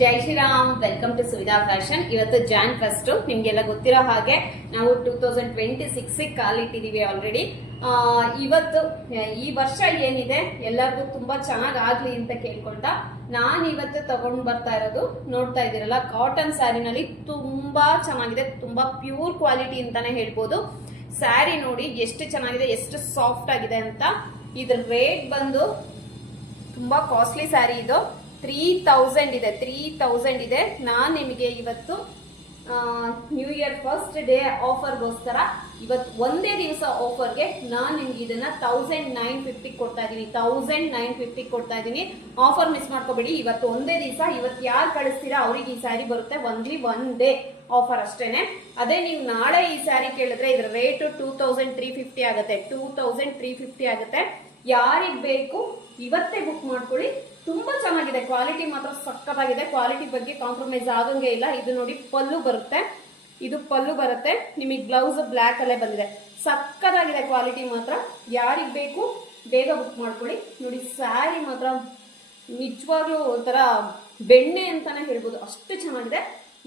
Jai Shriram, welcome to Suvidha fashion. ಇವತ್ತು Jan first ನಿಮ್ಗೆಲ್ಲ ಗೊತ್ತಿರೋ ಹಾಗೆ ನಾವು 2026 ಕಾಲಿಟ್ಟಿದೀವಿ ಆಲ್ರೆಡಿ. ಇವತ್ತು ಈ ವರ್ಷ ಏನಿದೆ ಎಲ್ಲರಿಗೂ ತುಂಬಾ ಚೆನ್ನಾಗ್ ಆಗ್ಲಿ ಅಂತ ಕೇಳ್ಕೊಳ್ತಾ ನಾನು ಇವತ್ತು ತಗೊಂಡ್ ಬರ್ತಾ ಇರೋದು ನೋಡ್ತಾ ಇದೀರಲ್ಲ, ಕಾಟನ್ ಸ್ಯಾರಿನಲ್ಲಿ ತುಂಬಾ ಚೆನ್ನಾಗಿದೆ, ತುಂಬಾ ಪ್ಯೂರ್ ಕ್ವಾಲಿಟಿ ಅಂತಾನೆ ಹೇಳ್ಬೋದು. ಸ್ಯಾರಿ ನೋಡಿ ಎಷ್ಟು ಚೆನ್ನಾಗಿದೆ, ಎಷ್ಟು ಸಾಫ್ಟ್ ಆಗಿದೆ ಅಂತ. ಇದ್ರ ರೇಟ್ ಬಂದು ತುಂಬಾ ಕಾಸ್ಟ್ಲಿ ಸ್ಯಾರಿ ಇದು, 3000 ಇದೆ. 3000 ಇದೆ. ನಾನು ನಿಮಗೆ ಇವತ್ತು ನ್ಯೂ ಇಯರ್ ಫಸ್ಟ್ ಡೇ ಆಫರ್ಗೋಸ್ಕರ ಇವತ್ತು ಒಂದೇ ದಿವಸ ಆಫರ್ಗೆ ನಾನು ನಿಮ್ಗೆ ಇದನ್ನ 1950 ಕೊಡ್ತಾ ಇದೀನಿ. 1950 ಕೊಡ್ತಾ ಇದೀನಿ. ಆಫರ್ ಮಿಸ್ ಮಾಡ್ಕೋಬೇಡಿ. ಇವತ್ತು ಒಂದೇ ದಿವಸ, ಇವತ್ತು ಯಾರು ಕಳಿಸ್ತೀರಾ ಅವ್ರಿಗೆ ಈ ಸ್ಯಾರಿ ಬರುತ್ತೆ. ಓನ್ಲಿ ಒನ್ ಡೇ ಆಫರ್ ಅಷ್ಟೇನೆ. ಅದೇ ನೀವು ನಾಳೆ ಈ ಸ್ಯಾರಿ ಕೇಳಿದ್ರೆ ಇದ್ರ ರೇಟ್ 2350 ಆಗುತ್ತೆ. 2350 ಆಗುತ್ತೆ. ಯಾರಿಗ್ ಬೇಕು ಇವತ್ತೇ ಬುಕ್ ಮಾಡ್ಕೊಳ್ಳಿ. ತುಂಬಾ ಚೆನ್ನಾಗಿದೆ, ಕ್ವಾಲಿಟಿ ಮಾತ್ರ ಸಕ್ಕತ್ತಾಗಿದೆ. ಕ್ವಾಲಿಟಿ ಬಗ್ಗೆ ಕಾಂಪ್ರಮೈಸ್ ಆಗಂಗೆ ಇಲ್ಲ. ಇದು ನೋಡಿ ಪಲ್ಲು ಬರುತ್ತೆ, ಇದು ಪಲ್ಲು ಬರುತ್ತೆ. ನಿಮಗೆ ಬ್ಲೌಸ್ ಬ್ಲ್ಯಾಕ್ ಅಲ್ಲೇ ಬಂದಿದೆ. ಸಕ್ಕತ್ತಾಗಿದೆ ಕ್ವಾಲಿಟಿ ಮಾತ್ರ. ಯಾರಿಗ್ ಬೇಕು ಬೇಗ ಬುಕ್ ಮಾಡ್ಕೊಳ್ಳಿ. ನೋಡಿ ಸ್ಯಾರಿ ಮಾತ್ರ ನಿಜವಾಗ್ಲೂ ಒಂಥರ ಬೆಣ್ಣೆ ಅಂತಾನೆ ಹೇಳ್ಬೋದು, ಅಷ್ಟು ಚೆನ್ನಾಗಿದೆ.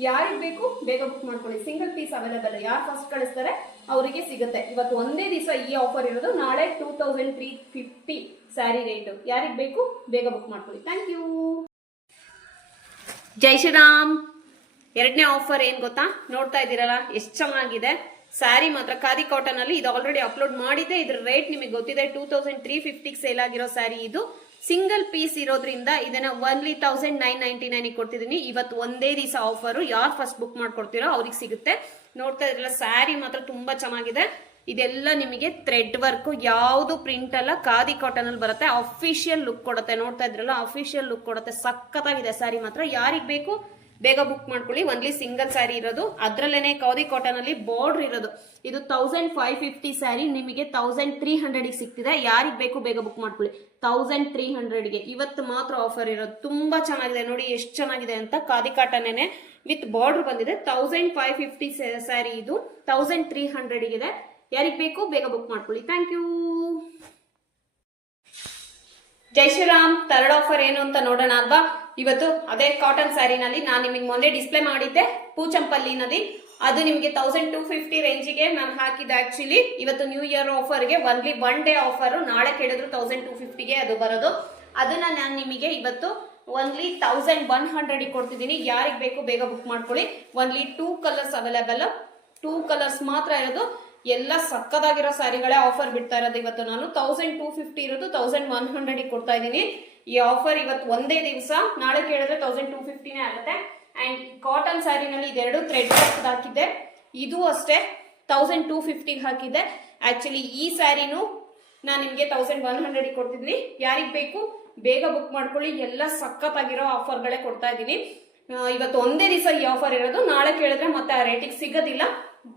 ಯಾರಿಗ್ ಬೇಕು ಬೇಗ ಬುಕ್ ಮಾಡ್ಕೊಳ್ಳಿ. Single piece available. ಯಾರು ಫಸ್ಟ್ ಕಳಿಸ್ತಾರೆ ಅವರಿಗೆ ಸಿಗುತ್ತೆ. ಇವತ್ತು ಒಂದೇ ದಿವಸ ಈ ಆಫರ್ ಇರೋದು. ನಾಳೆ 2350 ಸ್ಯಾರಿ ರೇಟ್. ಯಾರಿಗ್ ಬೇಕು ಬೇಗ ಬುಕ್ ಮಾಡ್ಕೊಳ್ಳಿ. Thank you. ಜೈ ಶ್ರೀರಾಮ್. ಎರಡನೇ ಆಫರ್ ಏನ್ ಗೊತ್ತಾ, ನೋಡ್ತಾ ಇದ್ದೀರಲ್ಲ ಎಷ್ಟು ಚೆನ್ನಾಗಿದೆ ಸ್ಯಾರಿ ಮಾತ್ರ. ಖಾದಿ ಕಾಟನ್ ಅಲ್ಲಿ ಇದು ಆಲ್ರೆಡಿ ಅಪ್ಲೋಡ್ ಮಾಡಿದ್ದೆ. ಇದ್ರ ರೇಟ್ ನಿಮಗೆ ಗೊತ್ತಿದೆ, 2350 ಸೇಲ್ ಆಗಿರೋ ಸ್ಯಾರಿ ಇದು. ಸಿಂಗಲ್ ಪೀಸ್ ಇರೋದ್ರಿಂದ ಇದನ್ನ ಓನ್ಲಿ 1999 ಕೊಡ್ತಿದೀನಿ. ಇವತ್ತು ಒಂದೇ ದಿವಸ ಆಫರ್. ಯಾರು ಫಸ್ಟ್ ಬುಕ್ ಮಾಡ್ಕೊಡ್ತೀರೋ ಅವ್ರಿಗೆ ಸಿಗುತ್ತೆ. ನೋಡ್ತಾ ಇದ್ರಲ್ಲ ಸ್ಯಾರಿ ಮಾತ್ರ ತುಂಬಾ ಚೆನ್ನಾಗಿದೆ. ಇದೆಲ್ಲ ನಿಮಗೆ ಥ್ರೆಡ್ ವರ್ಕ್, ಯಾವುದು ಪ್ರಿಂಟ್ ಅಲ್ಲ, ಖಾದಿ ಕಾಟನ್ ಅಲ್ಲಿ ಬರುತ್ತೆ. ಅಫಿಷಿಯಲ್ ಲುಕ್ ಕೊಡುತ್ತೆ. ನೋಡ್ತಾ ಇದ್ರಲ್ಲ ಅಫಿಷಿಯಲ್ ಲುಕ್ ಕೊಡುತ್ತೆ. ಸಖತ್ತಾಗಿದೆ ಸ್ಯಾರಿ ಮಾತ್ರ. ಯಾರಿಗ್ ಬೇಕು ಬೇಗ ಬುಕ್ ಮಾಡ್ಕೊಳ್ಳಿ. ಓನ್ಲಿ ಸಿಂಗಲ್ ಸ್ಯಾರಿ ಇರೋದು, ಅದ್ರಲ್ಲೇನೆ ಖಾದಿ ಕಾಟನ್ ಅಲ್ಲಿ ಬಾರ್ಡರ್ ಇರೋದು. ಇದು 1550 ಸ್ಯಾರಿ ನಿಮಗೆ 1300 ಸಿಗ್ತಿದೆ. ಯಾರಿಗ್ ಬೇಕು ಬೇಗ ಬುಕ್ ಮಾಡ್ಕೊಳ್ಳಿ. 1300ಗೆ ಇವತ್ತು ಮಾತ್ರ ಆಫರ್ ಇರೋದು. ತುಂಬಾ ಚೆನ್ನಾಗಿದೆ ನೋಡಿ ಎಷ್ಟು ಚೆನ್ನಾಗಿದೆ ಅಂತ. ಖಾದಿ ಕಾಟನ್ ವಿತ್ ಬಾರ್ಡರ್ ಬಂದಿದೆ. 1550 ಸ್ಯಾರಿ ಇದು 1300 ಇದೆ. ಯಾರಿಗ್ ಬೇಕು ಬೇಗ ಬುಕ್ ಮಾಡ್ಕೊಳ್ಳಿ. Thank you. ಜೈ ಶ್ರೀರಾಮ್. ಥರ್ಡ್ ಆಫರ್ ಏನು ಅಂತ ನೋಡೋಣ ಅಲ್ವಾ. ಇವತ್ತು ಅದೇ ಕಾಟನ್ ಸ್ಯಾರಿನಲ್ಲಿ ನಾನು ನಿಮಗೆ ಮೊನ್ನೆ ಡಿಸ್ಪ್ಲೇ ಮಾಡಿದ್ದೆ ಪೂಚಂಪಲ್ಲಿನಲ್ಲಿ. ಅದು ನಿಮಗೆ 1250 ರೇಂಜಿಗೆ ನಾನು ಹಾಕಿದ್ದೆ. ಆಕ್ಚುಲಿ ಇವತ್ತು ನ್ಯೂ ಇಯರ್ ಆಫರ್ಗೆ ಓನ್ಲಿ ಒನ್ ಡೇ ಆಫರ್. ನಾಳೆ ಕೇಳಿದ್ರು 1250ಗೆ ಅದು ಬರೋದು. ಅದನ್ನ ನಾನು ನಿಮಗೆ ಇವತ್ತು ಓನ್ಲಿ 1100 ಕೊಡ್ತಿದ್ದೀನಿ. ಯಾರಿಗ್ ಬೇಕು ಬೇಗ ಬುಕ್ ಮಾಡ್ಕೊಳ್ಳಿ. Only 2 colours available. 2 ಕಲರ್ಸ್ ಮಾತ್ರ ಇರೋದು. ಎಲ್ಲ ಸಕ್ಕದಾಗಿರೋ ಸ್ಯಾರಿಗಳೇ ಆಫರ್ ಬಿಡ್ತಾ ಇರೋದು. ಇವತ್ತು ನಾನು 1250 ಇರೋದು 1100 ಕೊಡ್ತಾ ಇದ್ದೀನಿ. ಈ ಆಫರ್ ಇವತ್ತು ಒಂದೇ ದಿವಸ. ನಾಳೆ ಕೇಳಿದ್ರೆ 1250 ಆಗುತ್ತೆ. ಅಂಡ್ ಕಾಟನ್ ಸ್ಯಾರಿನಲ್ಲಿ ಇದೆರಡು ಥ್ರೆಡ್ ವರ್ಕ್ ಹಾಕಿದ್ದೆ. ಇದು ಅಷ್ಟೇ 1250 ಹಾಕಿದ್ದೆ. ಆಕ್ಚುಲಿ ಈ ಸ್ಯಾರಿನೂ ನಾನು ನಿಮ್ಗೆ 1100 ಕೊಡ್ತಿದ್ವಿ. ಯಾರಿಗ್ ಬೇಕು ಬೇಗ ಬುಕ್ ಮಾಡ್ಕೊಳ್ಳಿ. ಎಲ್ಲ ಸಖತ್ತಾಗಿರೋ ಆಫರ್ಗಳೇ ಕೊಡ್ತಾ ಇದ್ದೀನಿ. ಇವತ್ತು ಒಂದೇ ದಿವಸ ಈ ಆಫರ್ ಇರೋದು. ನಾಳೆ ಕೇಳಿದ್ರೆ ಮತ್ತೆ ಆ ರೇಟಿಗೆ ಸಿಗೋದಿಲ್ಲ.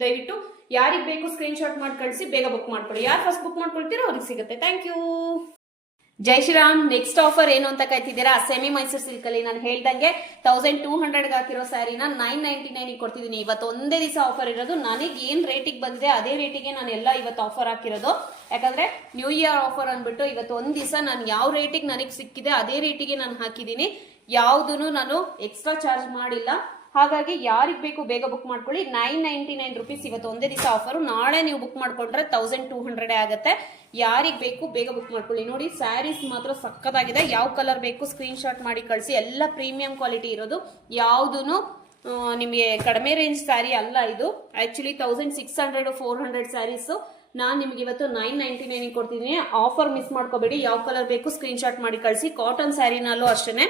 ದಯವಿಟ್ಟು ಯಾರಿಗ್ ಬೇಕು ಸ್ಕ್ರೀನ್ ಶಾಟ್ ಮಾಡಿ ಕಳಿಸಿ ಬೇಗ ಬುಕ್ ಮಾಡ್ಕೊಳ್ಳಿ. ಯಾರು ಫಸ್ಟ್ ಬುಕ್ ಮಾಡ್ಕೊಳ್ತೀರೋ ಅವ್ರಿಗೆ ಸಿಗುತ್ತೆ. Thank you. ಜೈ ಶ್ರೀರಾಮ್. ನೆಕ್ಸ್ಟ್ ಆಫರ್ ಏನು ಅಂತ ಕಾಯ್ತಿದ್ದೀರಾ. ಸೆಮಿ ಮೈಸೂರು ಸಿಲ್ಕ್ ಅಲ್ಲಿ ನಾನು ಹೇಳ್ದಂಗೆ 1200 ಹಾಕಿರೋ ಸ್ಯಾರಿನ 999 ಕೊಡ್ತಿದ್ದೀನಿ. ಇವತ್ತು ಒಂದೇ ದಿವಸ ಆಫರ್ ಇರೋದು. ನನಗೆ ಏನ್ ರೇಟಿಗೆ ಬಂದಿದೆ ಅದೇ ರೇಟಿಗೆ ನಾನು ಎಲ್ಲ ಇವತ್ತು ಆಫರ್ ಹಾಕಿರೋದು. ಯಾಕಂದ್ರೆ ನ್ಯೂ ಇಯರ್ ಆಫರ್ ಅಂದ್ಬಿಟ್ಟು ಇವತ್ತು ಒಂದ್ ದಿವಸ ನಾನು ಯಾವ ರೇಟಿಗೆ ನನಗೆ ಸಿಕ್ಕಿದೆ ಅದೇ ರೇಟಿಗೆ ನಾನು ಹಾಕಿದ್ದೀನಿ. ಯಾವುದನ್ನು ನಾನು ಎಕ್ಸ್ಟ್ರಾ ಚಾರ್ಜ್ ಮಾಡಿಲ್ಲ. ಹಾಗಾಗಿ ಯಾರಿಗ್ ಬೇಕು ಬೇಗ ಬುಕ್ ಮಾಡ್ಕೊಳ್ಳಿ. 999 ರುಪೀಸ್ ಇವತ್ತು ಒಂದೇ ದಿವಸ ಆಫರ್. ನಾಳೆ ನೀವು ಬುಕ್ ಮಾಡ್ಕೊಂಡ್ರೆ 1200 ಆಗುತ್ತೆ. ಯಾರಿಗ್ ಬೇಕು ಬೇಗ ಬುಕ್ ಮಾಡ್ಕೊಳ್ಳಿ. ನೋಡಿ ಸ್ಯಾರೀಸ್ ಮಾತ್ರ ಸಕ್ಕತ್ತಾಗಿದೆ. ಯಾವ ಕಲರ್ ಬೇಕು ಸ್ಕ್ರೀನ್ ಶಾಟ್ ಮಾಡಿ ಕಳಿಸಿ. ಎಲ್ಲ ಪ್ರೀಮಿಯಂ ಕ್ವಾಲಿಟಿ ಇರೋದು. ಯಾವುದೂ ನಿಮಗೆ ಕಡಿಮೆ ರೇಂಜ್ ಸ್ಯಾರಿ ಅಲ್ಲ ಇದು. ಆಕ್ಚುಲಿ 1600 400 ಸ್ಯಾರೀಸ್ ನಾನು ನಿಮ್ಗೆ ಇವತ್ತು 999 ಕೊಡ್ತಿದ್ದೀನಿ. ಆಫರ್ ಮಿಸ್ ಮಾಡ್ಕೋಬೇಡಿ. ಯಾವ ಕಲರ್ ಬೇಕು ಸ್ಕ್ರೀನ್ ಶಾಟ್ ಮಾಡಿ ಕಳಿಸಿ. ಕಾಟನ್ ಸ್ಯಾರಿನಲ್ಲೂ ಅಷ್ಟೇ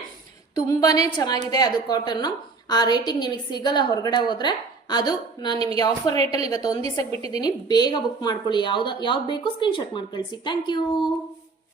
ತುಂಬಾನೇ ಚೆನ್ನಾಗಿದೆ ಅದು ಕಾಟನ್. ಆ ರೇಟಿಗೆ ನಿಮಗೆ ಸಿಗಲ್ಲ ಹೊರಗಡೆ ಹೋದ್ರೆ. ಅದು ನಾನು ನಿಮಗೆ ಆಫರ್ ರೇಟಲ್ಲಿ ಇವತ್ತು ಒಂದ್ ದಿವಸಕ್ಕೆ ಬಿಟ್ಟಿದ್ದೀನಿ. ಬೇಗ ಬುಕ್ ಮಾಡ್ಕೊಳ್ಳಿ. ಯಾವ್ದು ಬೇಕು ಸ್ಕ್ರೀನ್ ಶಾಟ್ ಮಾಡಿ ಕಳಿಸಿ. Thank you.